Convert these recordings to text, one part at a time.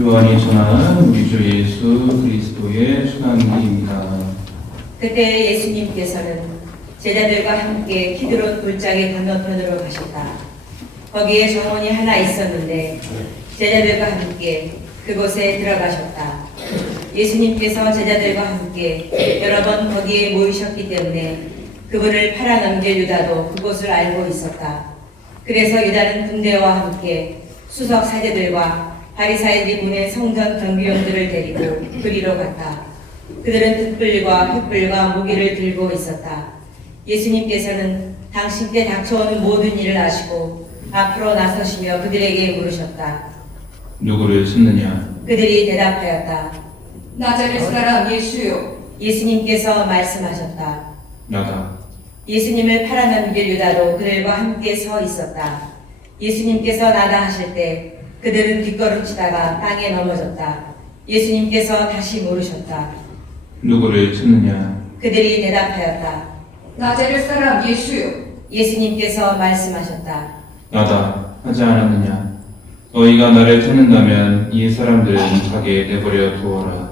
요한이 전하는 우리 주 예수 그리스도의 순환기입니다. 그때 예수님께서는 제자들과 함께 키드론 골짜기 건너편으로 가셨다. 거기에 정원이 하나 있었는데 제자들과 함께 그곳에 들어가셨다. 예수님께서 제자들과 함께 여러 번 거기에 모이셨기 때문에 그분을 팔아넘길 유다도 그곳을 알고 있었다. 그래서 유다는 군대와 함께 수석 사제들과 바리사이들이 보낸 성전 경비원들을 데리고 그리로 갔다. 그들은 득불과 횃불과 무기를 들고 있었다. 예수님께서는 당신께 닥쳐오는 모든 일을 아시고 앞으로 나서시며 그들에게 물으셨다. 누구를 찾느냐? 그들이 대답하였다. 나자렛 사람 예수요. 예수님께서 말씀하셨다. 나다. 예수님을 팔아넘길 유다도 그들과 함께 서 있었다. 예수님께서 나다 하실 때 그들은 뒷걸음치다가 땅에 넘어졌다. 예수님께서 다시 물으셨다. 누구를 찾느냐? 그들이 대답하였다. 나자렛 사람 예수요. 예수님께서 말씀하셨다. 나다. 하지 않았느냐? 너희가 나를 찾는다면 이 사람들은 가게 내버려 두어라.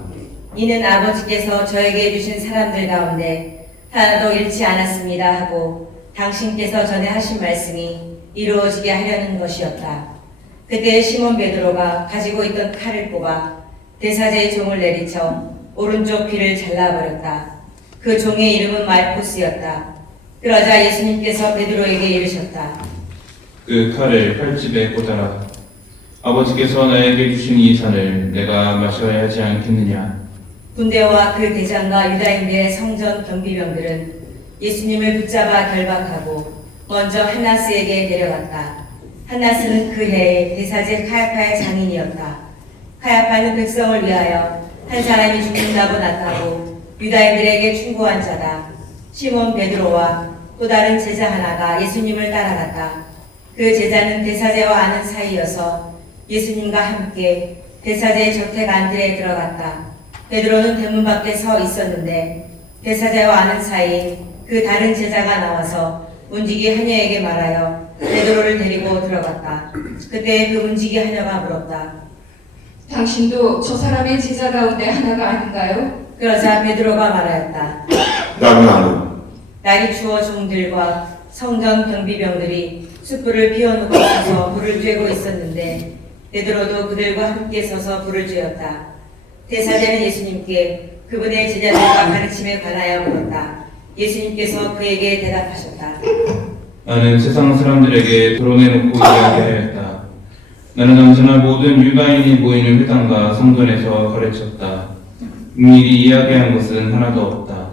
이는 아버지께서 저에게 주신 사람들 가운데 하나도 잃지 않았습니다 하고 당신께서 전에 하신 말씀이 이루어지게 하려는 것이었다. 그때 시몬 베드로가 가지고 있던 칼을 뽑아 대사제의 종을 내리쳐 오른쪽 귀를 잘라버렸다. 그 종의 이름은 말코스였다. 그러자 예수님께서 베드로에게 이르셨다. 그 칼을 팔집에 꽂아라. 아버지께서 나에게 주신 이 잔을 내가 마셔야 하지 않겠느냐? 군대와 그 대장과 유다인들의 성전 경비병들은 예수님을 붙잡아 결박하고 먼저 한나스에게 데려갔다. 한나스는 그 해에 대사제 카야파의 장인이었다. 카야파는 백성을 위하여 한 사람이 죽는다고 났다고 유다인들에게 충고한 자다. 시몬 베드로와 또 다른 제자 하나가 예수님을 따라갔다. 그 제자는 대사제와 아는 사이여서 예수님과 함께 대사제의 저택 안들에 들어갔다. 베드로는 대문 밖에 서 있었는데 대사제와 아는 사이 그 다른 제자가 나와서 문지기 하녀에게 말하여 베드로를 데리고 들어갔다. 그때 그 문지기 하녀가 물었다. 당신도 저 사람의 제자 가운데 하나가 아닌가요? 그러자 베드로가 말하였다. 나는 아니. 날이 추워 종들과 성전 경비병들이 숯불을 피워놓고 서서 불을 쬐고 있었는데 베드로도 그들과 함께 서서 불을 쬐었다. 대사제는 예수님께 그분의 제자들과 가르침에 관하여 물었다. 예수님께서 그에게 대답하셨다. 나는 세상 사람들에게 드러내놓고 이야기하였다. 나는 언제나 모든 유다인이 모이는 회당과 성전에서 가르쳤다. 은밀히 이야기한 것은 하나도 없다.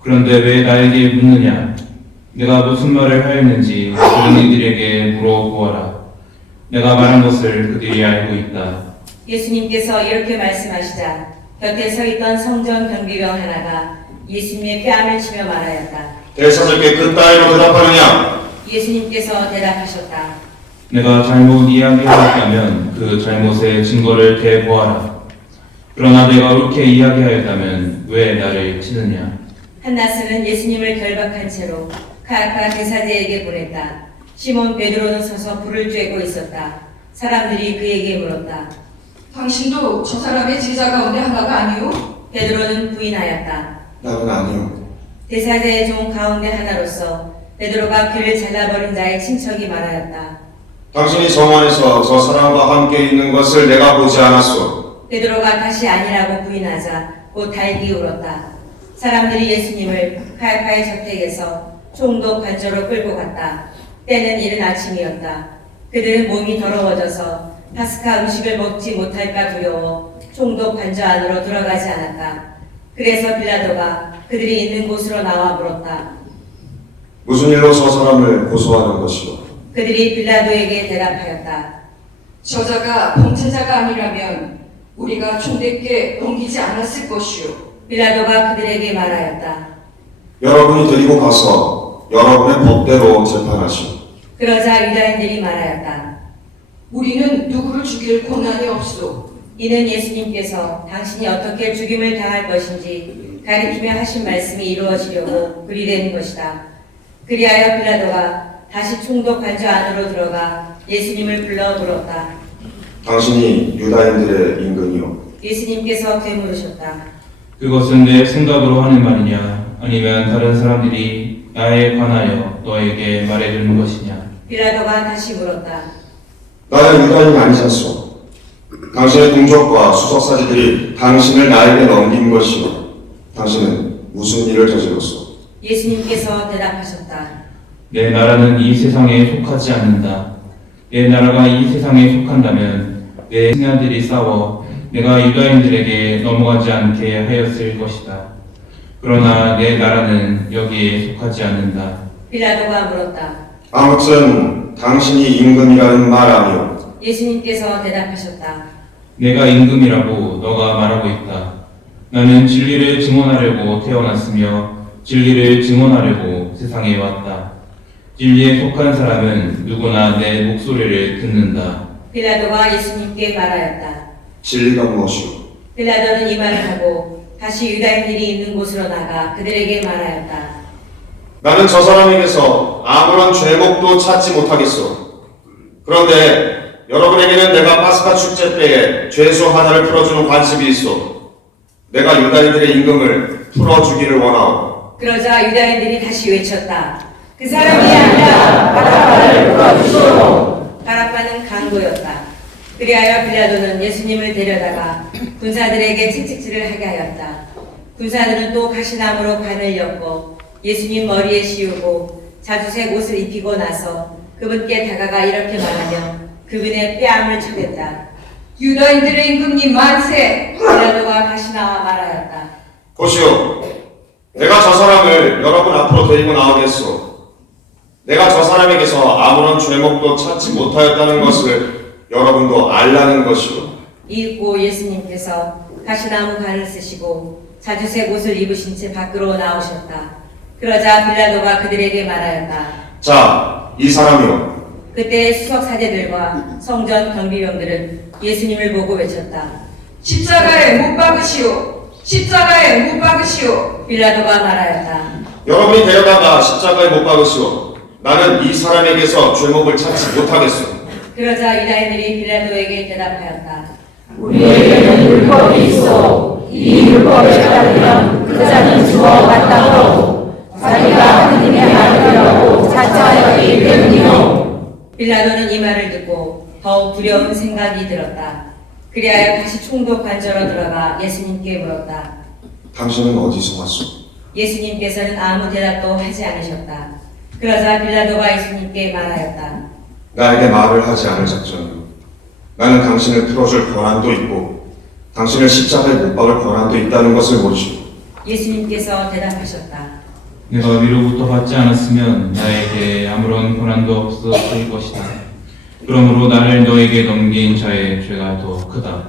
그런데 왜 나에게 묻느냐? 내가 무슨 말을 하였는지 그런 이들에게 물어보아라. 내가 말한 것을 그들이 알고 있다. 예수님께서 이렇게 말씀하시자 곁에 서 있던 성전 경비병 하나가 예수님의 뺨을 치며 말하였다. 대사들께 그따위로 대답하느냐? 예수님께서 대답하셨다. 내가 잘못 이야기하였다면 그 잘못의 증거를 대보아라. 그러나 내가 옳게 이야기하였다면 왜 나를 치느냐? 한나스는 예수님을 결박한 채로 카야파 대사제에게 보냈다. 시몬 베드로는 서서 불을 쬐고 있었다. 사람들이 그에게 물었다. 당신도 저 사람의 제자 가운데 하나가 아니요? 베드로는 부인하였다. 나는 아니요. 대사제의 종 가운데 하나로서 베드로가 귀를 잘라버린 자의 친척이 말하였다. 당신이 정원에서 저 사람과 함께 있는 것을 내가 보지 않았소. 베드로가 다시 아니라고 부인하자 곧 달기 울었다. 사람들이 예수님을 카야파의 저택에서 총독 관저로 끌고 갔다. 때는 이른 아침이었다. 그들은 몸이 더러워져서 파스카 음식을 먹지 못할까 두려워 총독 관저 안으로 들어가지 않았다. 그래서 빌라도가 그들이 있는 곳으로 나와 물었다. 무슨 일로 저 사람을 고소하는 것이오? 그들이 빌라도에게 대답하였다. 저자가 범죄자가 아니라면 우리가 총대께 넘기지 않았을 것이오. 빌라도가 그들에게 말하였다. 여러분이 데리고 가서 여러분의 법대로 재판하시오. 그러자 유다인들이 말하였다. 우리는 누구를 죽일 권한이 없소. 이는 예수님께서 당신이 어떻게 죽임을 당할 것인지 가리키며 하신 말씀이 이루어지려고 그리 된 것이다. 그리하여 빌라도가 다시 총독 관저 안으로 들어가 예수님을 불러 물었다. 당신이 유다인들의 임금이요. 예수님께서 되물으셨다. 그것은 내 생각으로 하는 말이냐 아니면 다른 사람들이 나에 관하여 너에게 말해주는 것이냐. 빌라도가 다시 물었다. 나는 유다인이 아니잖소. 당신의 동족과 수석사제들이 당신을 나에게 넘긴 것이요. 당신은 무슨 일을 저질렀소? 예수님께서 대답하셨다. 내 나라는 이 세상에 속하지 않는다. 내 나라가 이 세상에 속한다면 내 신하들이 싸워 내가 유다인들에게 넘어가지 않게 하였을 것이다. 그러나 내 나라는 여기에 속하지 않는다. 빌라도가 물었다. 아무튼 당신이 임금이라는 말 아니요. 예수님께서 대답하셨다. 내가 임금이라고 너가 말하고 있다. 나는 진리를 증언하려고 태어났으며 진리를 증언하려고 세상에 왔다. 진리에 속한 사람은 누구나 내 목소리를 듣는다. 빌라도가 예수님께 말하였다. 진리가 무엇이요? 빌라도는 이 말을 하고 다시 유다인들이 있는 곳으로 나가 그들에게 말하였다. 나는 저 사람에게서 아무런 죄목도 찾지 못하겠소. 그런데 여러분에게는 내가 파스카 축제 때에 죄수 하나를 풀어주는 관습이 있어. 내가 유다인들의 임금을 풀어주기를 원하오. 그러자 유다인들이 다시 외쳤다. 그 사람이 아니라 바라바를 풀어주시오. 바라바는 강도였다. 그리하여 빌라도는 예수님을 데려다가 군사들에게 채찍질을 하게 하였다. 군사들은 또 가시나무로 관을 엮고 예수님 머리에 씌우고 자주색 옷을 입히고 나서 그분께 다가가 이렇게 말하며 그분의 뺨을 쳐댔다. 유다인들의 임금님 만세! 빌라도가 다시 나와 말하였다. 보시오. 내가 저 사람을 여러분 앞으로 데리고 나오겠소. 내가 저 사람에게서 아무런 죄목도 찾지 못하였다는 것을 여러분도 알라는 것이오. 이윽고 예수님께서 가시나무 관을 쓰시고 자주색 옷을 입으신 채 밖으로 나오셨다. 그러자 빌라도가 그들에게 말하였다. 자, 이 사람이요. 그때 수석 사제들과 성전 경비병들은 예수님을 보고 외쳤다. 십자가에 못 박으시오. 십자가에 못 박으시오. 빌라도가 말하였다. 여러분이 데려다가 십자가에 못 박으시오. 나는 이 사람에게서 죄목을 찾지 못하겠소. 그러자 유다인들이 빌라도에게 대답하였다. 우리에게는 율법이 있어. 이 율법에 따르면 그 자는 죽어갔다고 자기가 하느님의 아들이라고 자처하였기 때문이요. 빌라도는 이 말을 듣고 더욱 두려운 생각이 들었다. 그리하여 다시 총독 관저로 들어가 예수님께 물었다. 당신은 어디서 왔소? 예수님께서는 아무 대답도 하지 않으셨다. 그러자 빌라도가 예수님께 말하였다. 나에게 말을 하지 않을 작정이요. 나는 당신을 풀어줄 권한도 있고 당신을 십자가에 못 박을 권한도 있다는 것을 모르시오. 예수님께서 대답하셨다. 내가 위로부터 받지 않았으면 나에게 아무런 권한도 없었을 것이다. 그러므로 나를 너에게 넘긴 자의 죄가 더 크다.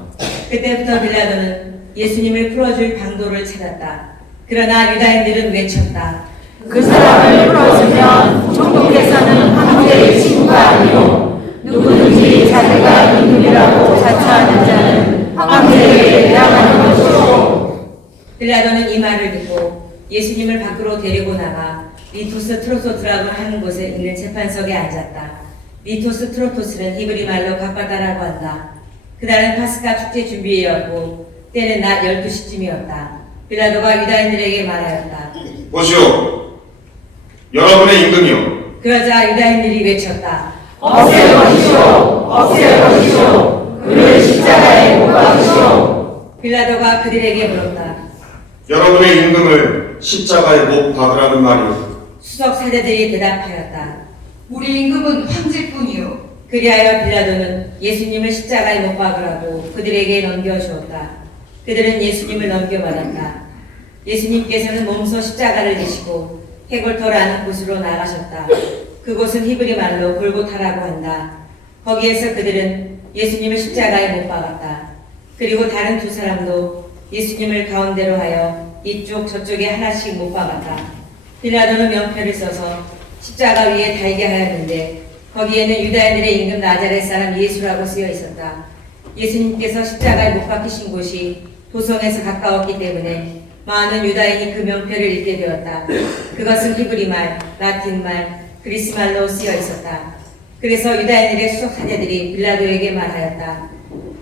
그때부터 빌라도는 예수님을 풀어줄 방도를 찾았다. 그러나 유다인들은 외쳤다. 그 사람을 풀어주면 종국에서는 황제의 친구가 아니요 누구든지 자기가 임금이라고 자처하는 자는 황제에게 대항하는 것이오. 빌라도는 이 말을 듣고 예수님을 밖으로 데리고 나가 리토스 트로토스라고 하는 곳에 있는 재판석에 앉았다. 리토스 트로토스는 히브리 말로 각바다라고 한다. 그날은 파스카 축제 준비일이었고 때는 낮 12시쯤이었다. 빌라도가 유다인들에게 말하였다. 보시오. 여러분의 임금이요. 그러자 유다인들이 외쳤다. 없애버리시오. 없애버리시오. 그를 십자가에 못 박으시오. 빌라도가 그들에게 물었다. 여러분의 임금을 십자가에 못 박으라는 말이요. 수석 사제들이 대답하였다. 우리 임금은 황제뿐이요. 그리하여 빌라도는 예수님을 십자가에 못 박으라고 그들에게 넘겨주었다. 그들은 예수님을 넘겨받았다. 예수님께서는 몸소 십자가를 지시고 헤골터라는 곳으로 나가셨다. 그곳은 히브리 말로 골고타라고 한다. 거기에서 그들은 예수님을 십자가에 못 박았다. 그리고 다른 두 사람도 예수님을 가운데로 하여 이쪽 저쪽에 하나씩 못 박았다. 빌라도는 명패를 써서 십자가 위에 달게 하였는데 거기에는 유다인들의 임금 나자렛 사람 예수라고 쓰여 있었다. 예수님께서 십자가에 못 박히신 곳이 도성에서 가까웠기 때문에 많은 유다인이 그 명패를 읽게 되었다. 그것은 히브리 말, 라틴 말, 그리스 말로 쓰여 있었다. 그래서 유다인들의 수석 사제들이 빌라도에게 말하였다.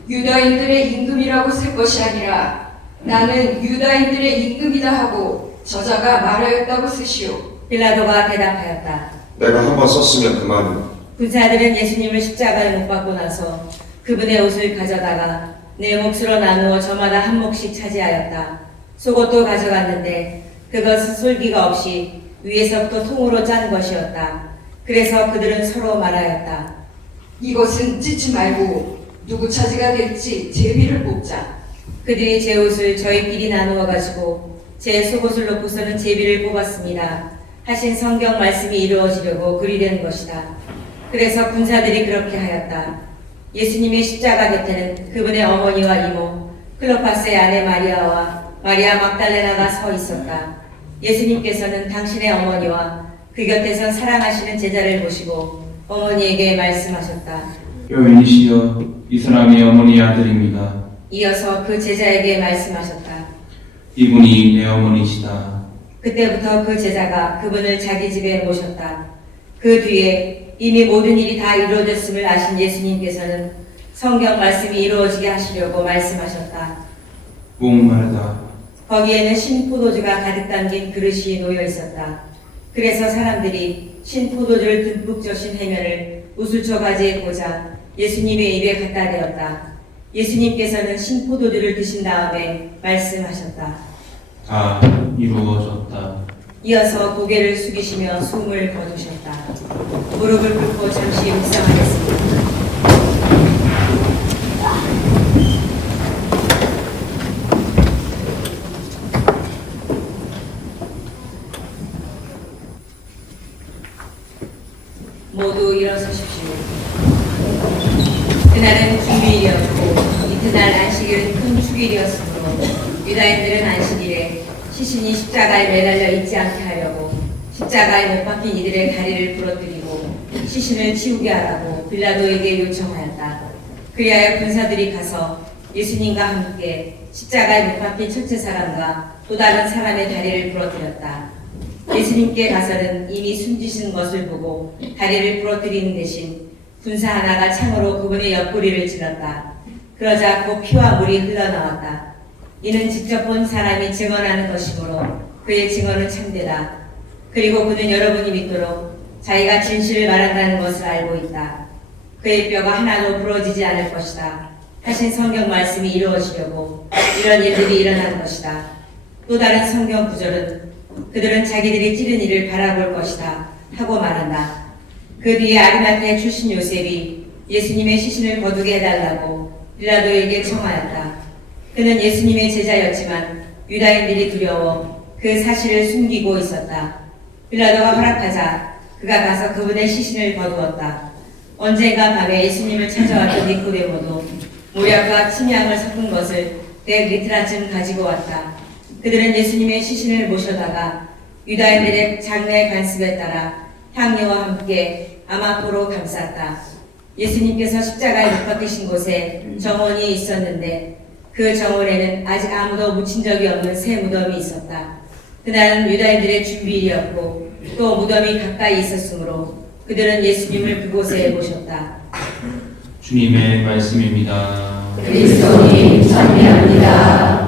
유다인들의 임금이라고 쓸 것이 아니라 나는 유다인들의 임금이다 하고 저자가 말하였다고 쓰시오. 빌라도가 대답하였다. 내가 한번 썼으면 그만이오. 군사들은 예수님을 십자가에 못 박고 나서 그분의 옷을 가져다가 네 몫으로 나누어 저마다 한 몫씩 차지하였다. 속옷도 가져갔는데 그것은 솔기가 없이 위에서부터 통으로 짠 것이었다. 그래서 그들은 서로 말하였다. 이것은 찢지 말고 누구 차지가 될지 제비를 뽑자. 그들이 제 옷을 저희끼리 나누어 가지고 제 속옷을 놓고서는 제비를 뽑았습니다. 하신 성경 말씀이 이루어지려고 그리 된 것이다. 그래서 군사들이 그렇게 하였다. 예수님의 십자가 곁에는 그분의 어머니와 이모, 클로파스의 아내 마리아와 마리아 막달레나가 서 있었다. 예수님께서는 당신의 어머니와 그 곁에선 사랑하시는 제자를 보시고 어머니에게 말씀하셨다. 여인이시여, 이 사람이 어머니의 아들입니다. 이어서 그 제자에게 말씀하셨다. 이분이 내 어머니시다. 그때부터 그 제자가 그분을 자기 집에 모셨다. 그 뒤에 이미 모든 일이 다 이루어졌음을 아신 예수님께서는 성경 말씀이 이루어지게 하시려고 말씀하셨다. 목마르다. 거기에는 신포도주가 가득 담긴 그릇이 놓여 있었다. 그래서 사람들이 신포도주를 듬뿍 적신 해면을 우슬초 가지에 꽂아 예수님의 입에 갖다 대었다. 예수님께서는 신포도주를 드신 다음에 말씀하셨다. 다 이루어졌다. 이어서 고개를 숙이시며 숨을 거두셨다. 무릎을 꿇고 잠시 묵상하겠습니다. 모두 일어서십시오. 그날은 주일이었고 이튿날 안식일은 큰 축일이었으므로 유다인들은 안식일에 시신이 십자가에 매달려 있지 않게 하려고 십자가에 못 박힌 이들의 다리를 부러뜨리고 시신을 치우게 하라고 빌라도에게 요청하였다. 그리하여 군사들이 가서 예수님과 함께 십자가에 못 박힌 첫째 사람과 또 다른 사람의 다리를 부러뜨렸다. 예수님께 가서는 이미 숨지신 것을 보고 다리를 부러뜨리는 대신 군사 하나가 창으로 그분의 옆구리를 찔렀다. 그러자 곧 피와 물이 흘러나왔다. 이는 직접 본 사람이 증언하는 것이므로 그의 증언은 참되다. 그리고 그는 여러분이 믿도록 자기가 진실을 말한다는 것을 알고 있다. 그의 뼈가 하나도 부러지지 않을 것이다. 하신 성경 말씀이 이루어지려고 이런 일들이 일어난 것이다. 또 다른 성경 구절은 그들은 자기들이 찌른 일을 바라볼 것이다 하고 말한다. 그 뒤에 아리마타의 출신 요셉이 예수님의 시신을 거두게 해달라고 빌라도에게 청하였다. 그는 예수님의 제자였지만 유다인들이 두려워 그 사실을 숨기고 있었다. 빌라도가 허락하자 그가 가서 그분의 시신을 거두었다. 언젠가 밤에 예수님을 찾아왔던 니코데모도 모략과 침향을 섞은 것을 100리트라쯤 가지고 왔다. 그들은 예수님의 시신을 모셔다가 유다인들의 장례 관습에 따라 향료와 함께 아마포로 감쌌다. 예수님께서 십자가에 못 박히신 곳에 정원이 있었는데 그 정원에는 아직 아무도 묻힌 적이 없는 새 무덤이 있었다. 그날은 유다인들의 준비일이었고 또 무덤이 가까이 있었으므로 그들은 예수님을 그곳에 모셨다. 주님의 말씀입니다. 그리스도님 찬미합니다.